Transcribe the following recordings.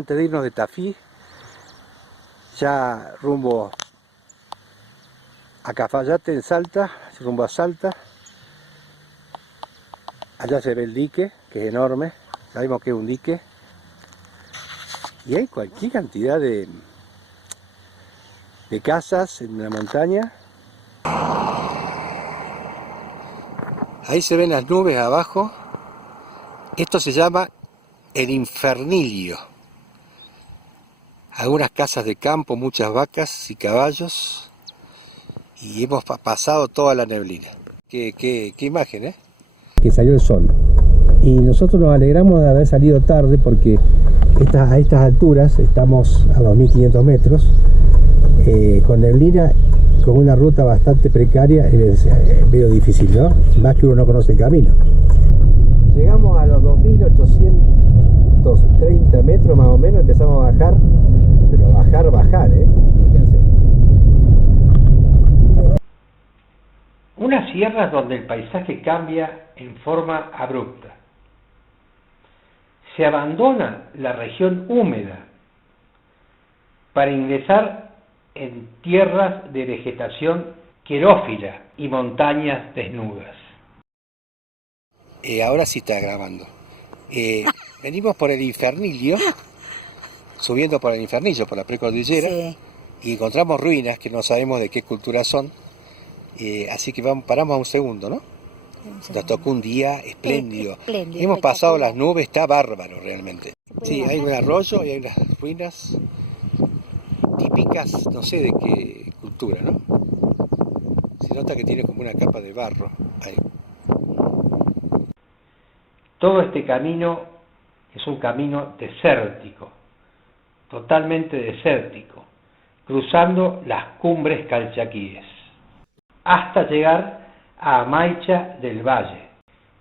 Antes de irnos de Tafí, ya rumbo a Cafayate en Salta, rumbo a Salta. Allá se ve el dique, que es enorme, sabemos que es un dique. Y hay cualquier cantidad de casas en la montaña. Ahí se ven las nubes abajo. Esto se llama el Infernilio. Algunas casas de campo, muchas vacas y caballos. Y hemos pasado toda la neblina. Qué imagen, ¿eh? Que salió el sol. Y nosotros nos alegramos de haber salido tarde porque a estas alturas, estamos a 2500 metros, con neblina, con una ruta bastante precaria, es medio difícil, ¿no? Más que uno no conoce el camino. Llegamos a los 2830 metros más o menos, empezamos a bajar, pero bajar, fíjense. Unas sierras donde el paisaje cambia en forma abrupta. Se abandona la región húmeda para ingresar en tierras de vegetación querófila y montañas desnudas. Ahora sí está grabando. Venimos por el Infernilio, subiendo por el Infernillo, por la precordillera, sí. Y encontramos ruinas que no sabemos de qué cultura son, así que paramos a un segundo, ¿no? Nos tocó un día espléndido. Hemos pasado las nubes, está bárbaro realmente. Sí, hay un arroyo y hay unas ruinas típicas, no sé de qué cultura, ¿no? Se nota que tiene como una capa de barro ahí. Todo este camino es un camino desértico, totalmente desértico, cruzando las cumbres calchaquíes, hasta llegar a Amaicha del Valle.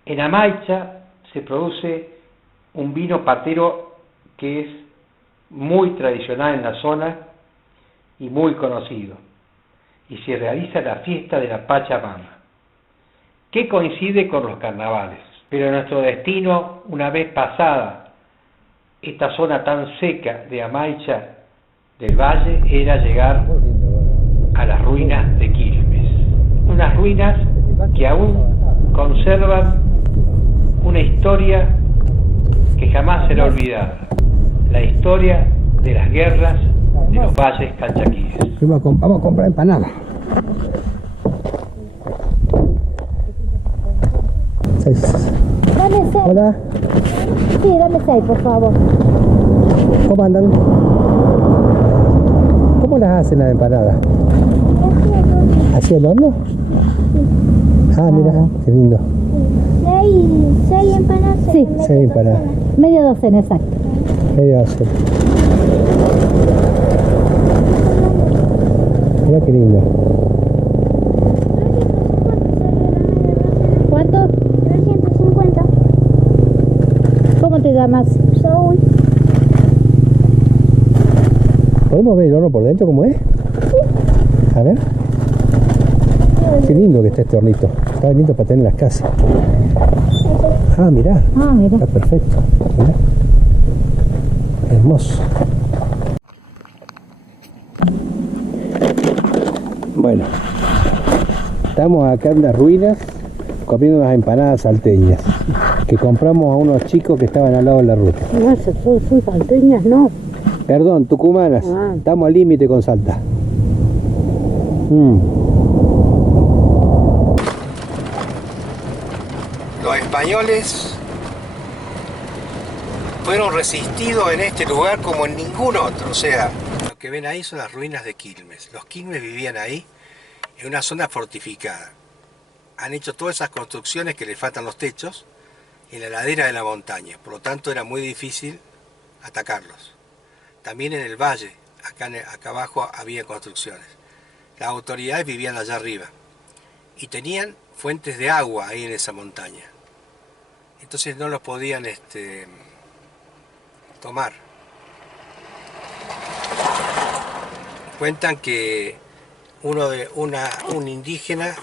En Amaicha se produce un vino patero que es muy tradicional en la zona y muy conocido, y se realiza la fiesta de la Pachamama, que coincide con los carnavales. Pero nuestro destino, una vez pasada esta zona tan seca de Amaicha del Valle, era llegar a las ruinas de Quilmes. Unas ruinas que aún conservan una historia que jamás será olvidada, la historia de las guerras de los valles calchaquíes. Vamos a comprar empanadas. 6. Dame 6. Hola. Sí, dame 6, por favor. ¿Cómo andan? ¿Cómo las hacen las empanadas? ¿Así al horno? Sí. Ah, mira, qué lindo. 6 empanadas. Sí, 6 empanadas. Media docena, exacto. Media docena. Mira qué lindo. ¿Cuánto? 350. ¿Cómo te llamas? Saúl. ¿Podemos ver el horno por dentro cómo es? Sí. A ver. Qué lindo que está este hornito. Está lindo para tener en las casas. Ah, mirá. Ah, mira. Está perfecto. Mirá. Hermoso. Bueno, estamos acá en las ruinas comiendo unas empanadas salteñas que compramos a unos chicos que estaban al lado de la ruta. No, son salteñas, no. Perdón, tucumanas. Ah. Estamos al límite con Salta. Los españoles fueron resistidos en este lugar como en ningún otro. O sea, lo que ven ahí son las ruinas de Quilmes. Los Quilmes vivían ahí en una zona fortificada. Han hecho todas esas construcciones que les faltan los techos en la ladera de la montaña. Por lo tanto, era muy difícil atacarlos. También en el valle, acá abajo, había construcciones. Las autoridades vivían allá arriba y tenían fuentes de agua ahí en esa montaña. Entonces no los podían tomar. Cuentan que un indígena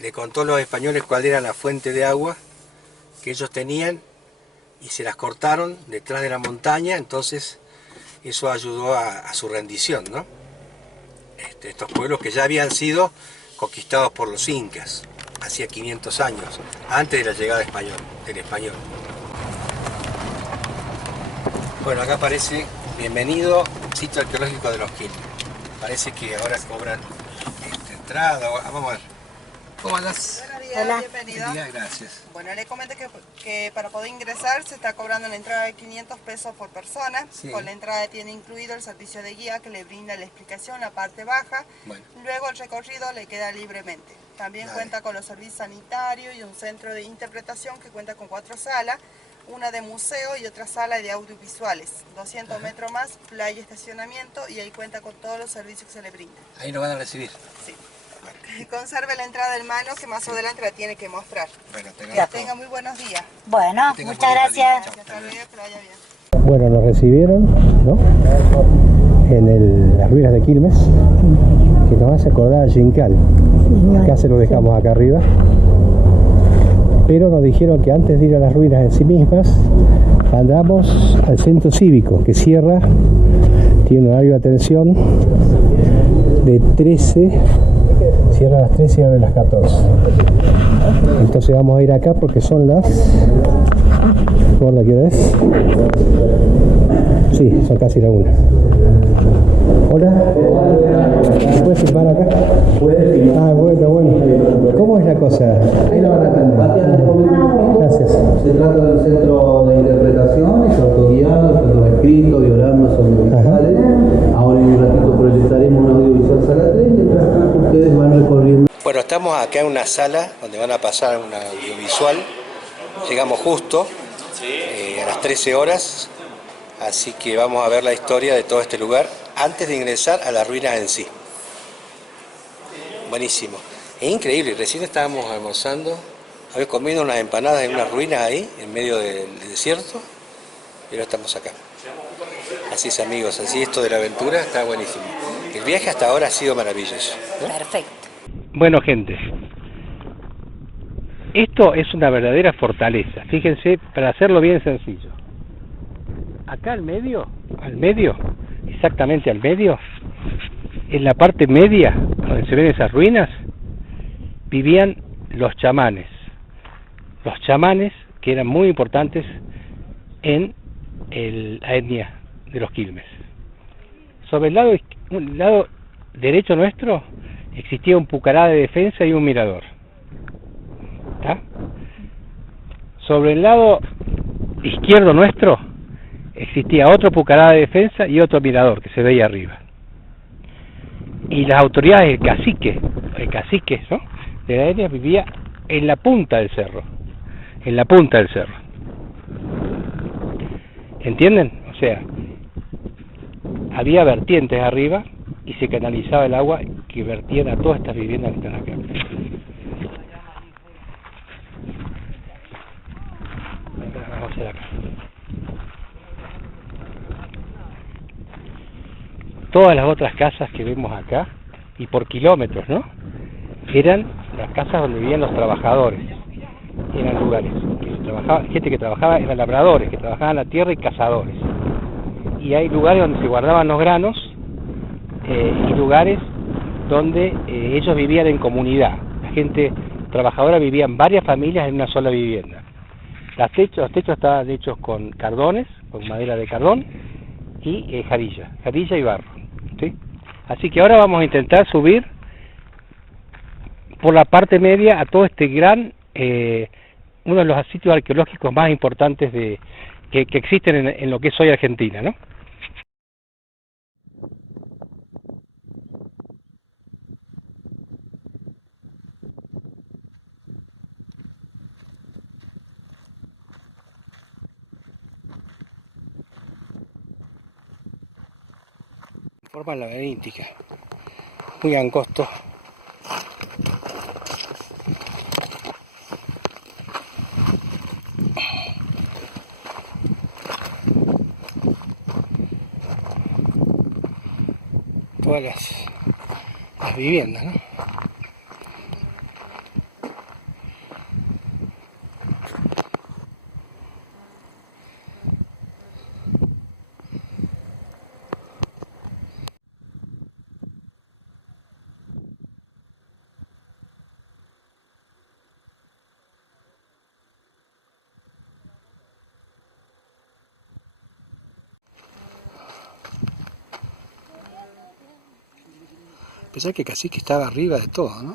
le contó a los españoles cuál era la fuente de agua que ellos tenían y se las cortaron detrás de la montaña, entonces eso ayudó a su rendición, ¿no? Estos pueblos que ya habían sido conquistados por los incas, hacía 500 años, antes de la llegada del español. Bueno, acá aparece, bienvenido, sitio arqueológico de los Quilmes. Parece que ahora cobran entrada, vamos a ver. ¿Cómo andás? Buenos días, Hola. bienvenido. Buen día, gracias. Bueno, le comento que para poder ingresar se está cobrando la entrada de 500 pesos por persona. Sí. Con la entrada tiene incluido el servicio de guía que le brinda la explicación, la parte baja. Bueno. Luego el recorrido le queda libremente. También Dale. cuenta con los servicios sanitarios y un centro de interpretación que cuenta con 4 salas, una de museo y otra sala de audiovisuales. 200 metros más, playa y estacionamiento, y ahí cuenta con todos los servicios que se le brindan. Ahí nos van a recibir. Sí. Conserve la entrada en mano que más adelante la tiene que mostrar. Bueno, Que tenga muy buenos días. Bueno, tenga muchas buen día. gracias. Chao. Hasta luego, que vaya bien. Bueno, nos recibieron, ¿no? En las ruinas de Quilmes, que nos hace acordar a Jincal. Acá se lo dejamos acá arriba. Pero nos dijeron que antes de ir a las ruinas en sí mismas, andamos al centro cívico, que cierra, tiene un horario de atención de 13, cierra a las 13 y abre a las 14. Entonces vamos a ir acá porque son las... ¿Gorda qué hora es? Sí, son casi la 1. Hola. ¿Se puede filmar acá? Puede filmar. Ah, bueno. ¿Cómo es la cosa? Ahí lo van a atender. Gracias. Se trata de un centro de interpretaciones, autoguiados, tanto escritos, dioramas, audiovisuales. Ahora en un ratito proyectaremos un audiovisual sala 3, mientras tanto ustedes van recorriendo. Bueno, estamos acá en una sala donde van a pasar un audiovisual. Llegamos justo a las 13 horas, así que vamos a ver la historia de todo este lugar antes de ingresar a las ruinas en sí. Buenísimo. Es increíble, recién estábamos almorzando, comiendo unas empanadas en unas ruinas ahí, en medio del desierto, y ahora estamos acá. Así es, amigos, así esto de la aventura está buenísimo. El viaje hasta ahora ha sido maravilloso, ¿no? Perfecto. Bueno, gente, esto es una verdadera fortaleza. Fíjense, para hacerlo bien sencillo. Acá al medio, exactamente al medio, en la parte media, donde se ven esas ruinas, vivían los chamanes. Los chamanes que eran muy importantes en la etnia de los Quilmes. Sobre el lado derecho nuestro existía un pucará de defensa y un mirador. ¿Está? Sobre el lado izquierdo nuestro existía otro pucará de defensa y otro mirador que se veía arriba. Y las autoridades, el cacique, ¿no?, de la etnia vivía en la punta del cerro. ¿Entienden? O sea, había vertientes arriba y se canalizaba el agua que vertían a todas estas viviendas que están acá. Vamos a hacer acá. Todas las otras casas que vemos acá, y por kilómetros, ¿no?, eran las casas donde vivían los trabajadores. Eran lugares gente que trabajaba, eran labradores, que trabajaban la tierra, y cazadores. Y hay lugares donde se guardaban los granos, y lugares donde ellos vivían en comunidad. La gente trabajadora vivía en varias familias en una sola vivienda. Los techos estaban hechos con cardones, con madera de cardón, y jarilla y barro, ¿sí? Así que ahora vamos a intentar subir por la parte media a todo este gran, uno de los sitios arqueológicos más importantes que existen en lo que es hoy Argentina, ¿no? Forma laberíntica, muy angosto. Todas las viviendas, ¿no? Pensé que Cacique estaba arriba de todo, ¿no?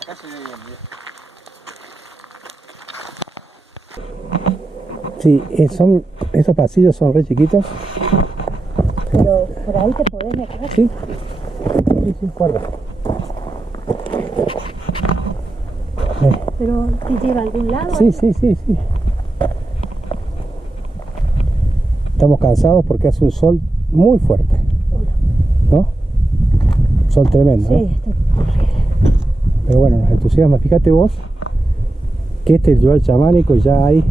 Acá se ve bien, bien. Sí, estos pasillos son re chiquitos. Pero por ahí te podés meter. Sí, sí, guarda. Pero ¿te lleva a algún lado? Sí. Estamos cansados porque hace un sol muy fuerte, ¿no? Sol tremendo, ¿no? Sí, Pero bueno, nos entusiasma. Fíjate vos que este es el lugar chamánico y ya hay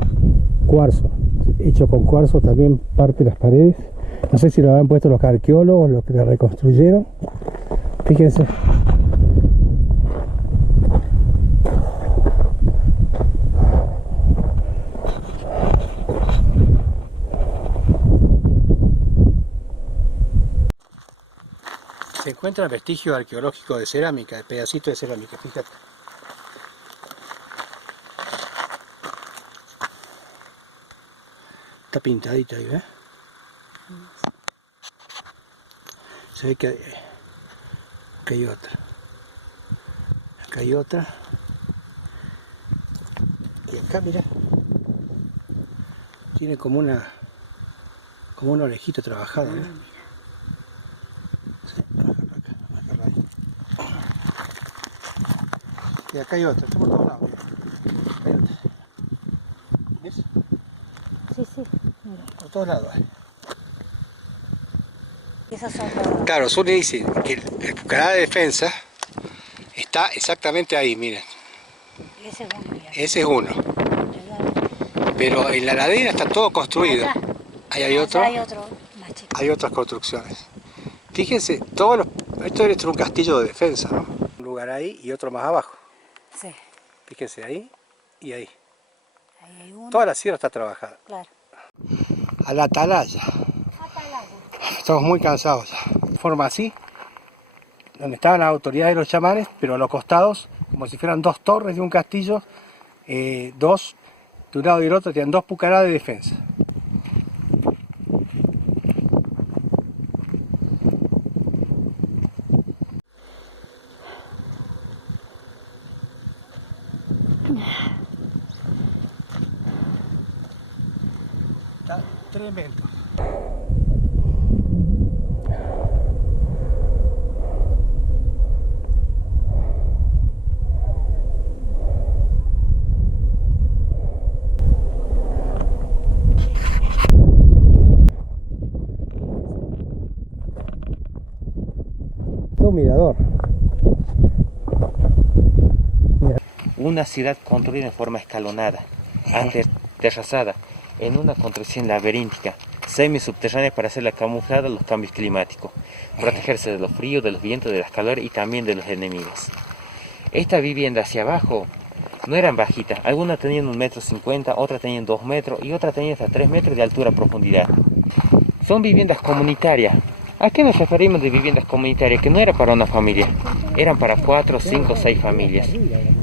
cuarzo, hecho con cuarzo también parte de las paredes. No sé si lo habrán puesto los arqueólogos, los que la reconstruyeron. Fíjense. Se encuentran vestigios arqueológicos de cerámica, de pedacitos de cerámica, fíjate. Está pintadita ahí, ¿ves? Se ve que hay otra. Acá hay otra. Y acá, mira. Tiene como una orejita trabajada, ¿eh? Sí, acá ahí. Y acá hay otra, está por todos lados. Hay otra. ¿Ves? sí. Mira. Por todos lados. Esas son las... Claro, Zuni dice que el Pucará de defensa está exactamente ahí, miren. Ese es uno. Ese es uno. Pero en la ladera está todo construido. Ahí hay otro. Hay otro más chico. Hay otras construcciones. Fíjense, esto es un castillo de defensa, ¿no? Un lugar ahí y otro más abajo. Sí. Fíjense, ahí y ahí. Ahí hay uno. Toda la sierra está trabajada. Claro. A la atalaya. Estamos muy cansados ya. Forma así, donde estaban las autoridades de los chamanes, pero a los costados, como si fueran dos torres de un castillo, dos de un lado y del otro, tenían dos pucarás de defensa. Está tremendo. Un mirador. Una ciudad construida en forma escalonada, antes terrazada, en una construcción laberíntica, semi-subterránea para hacerla camuflada a los cambios climáticos, protegerse de los fríos, de los vientos, de las calores y también de los enemigos. Esta vivienda hacia abajo no eran bajitas, algunas tenían 1,50 m, otras tenían 2 metros y otras tenían hasta 3 metros de altura a profundidad. Son viviendas comunitarias. ¿A qué nos referimos de viviendas comunitarias? Que no era para una familia, eran para 4, 5, 6 familias.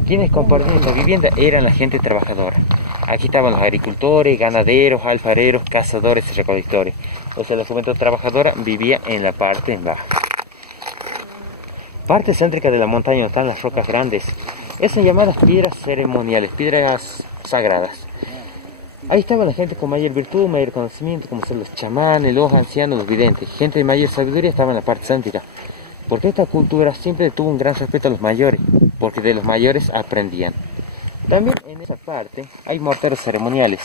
Quienes compartían esta vivienda eran la gente trabajadora. Aquí estaban los agricultores, ganaderos, alfareros, cazadores y recolectores. O sea, la juventud trabajadora vivía en la parte baja. Parte céntrica de la montaña donde están las rocas grandes, esas llamadas piedras ceremoniales, piedras sagradas. Ahí estaba la gente con mayor virtud, mayor conocimiento, como son los chamanes, los ancianos, los videntes. Gente de mayor sabiduría estaba en la parte céntrica. Porque esta cultura siempre tuvo un gran respeto a los mayores, porque de los mayores aprendían. También en esa parte hay morteros ceremoniales.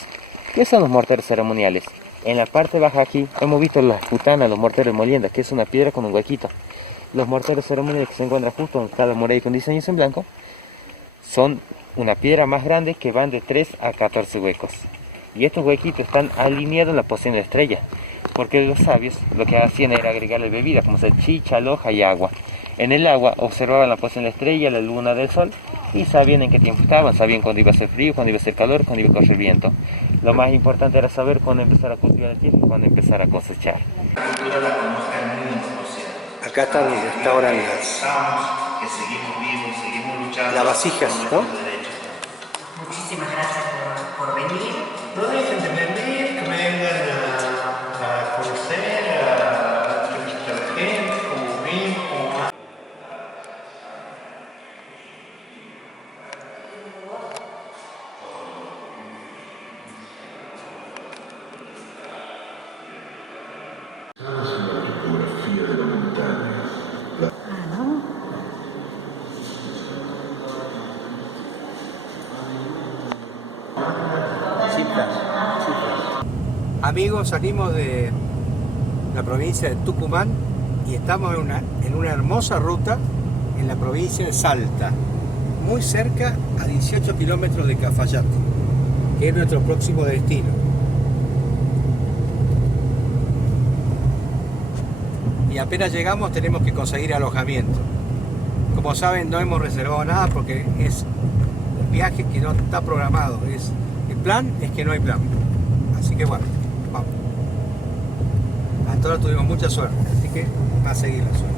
¿Qué son los morteros ceremoniales? En la parte baja aquí hemos visto las putanas, los morteros de molienda, que es una piedra con un huequito. Los morteros ceremoniales que se encuentran justo donde está la muralla con diseños en blanco, son una piedra más grande que van de 3 a 14 huecos. Y estos huequitos están alineados en la posición de la estrella, porque los sabios lo que hacían era agregarle bebida, como ser chicha, loja y agua. En el agua observaban la posición de la estrella, la luna del sol, y sabían en qué tiempo estaban, sabían cuándo iba a ser frío, cuándo iba a ser calor, cuándo iba a correr viento. Lo más importante era saber cuándo empezar a cultivar el tierra y cuándo empezar a cosechar. Acá están los restaurantes, las vasijas, ¿no? Muchísimas gracias por venir. No dejen de venir, que vengan a Amigos, salimos de la provincia de Tucumán y estamos en una hermosa ruta en la provincia de Salta, muy cerca, a 18 kilómetros de Cafayate, que es nuestro próximo destino. Y apenas llegamos tenemos que conseguir alojamiento. Como saben, no hemos reservado nada porque es un viaje que no está programado. El plan es que no hay plan. Así que bueno, vamos. Hasta ahora tuvimos mucha suerte, así que va a seguir la suerte.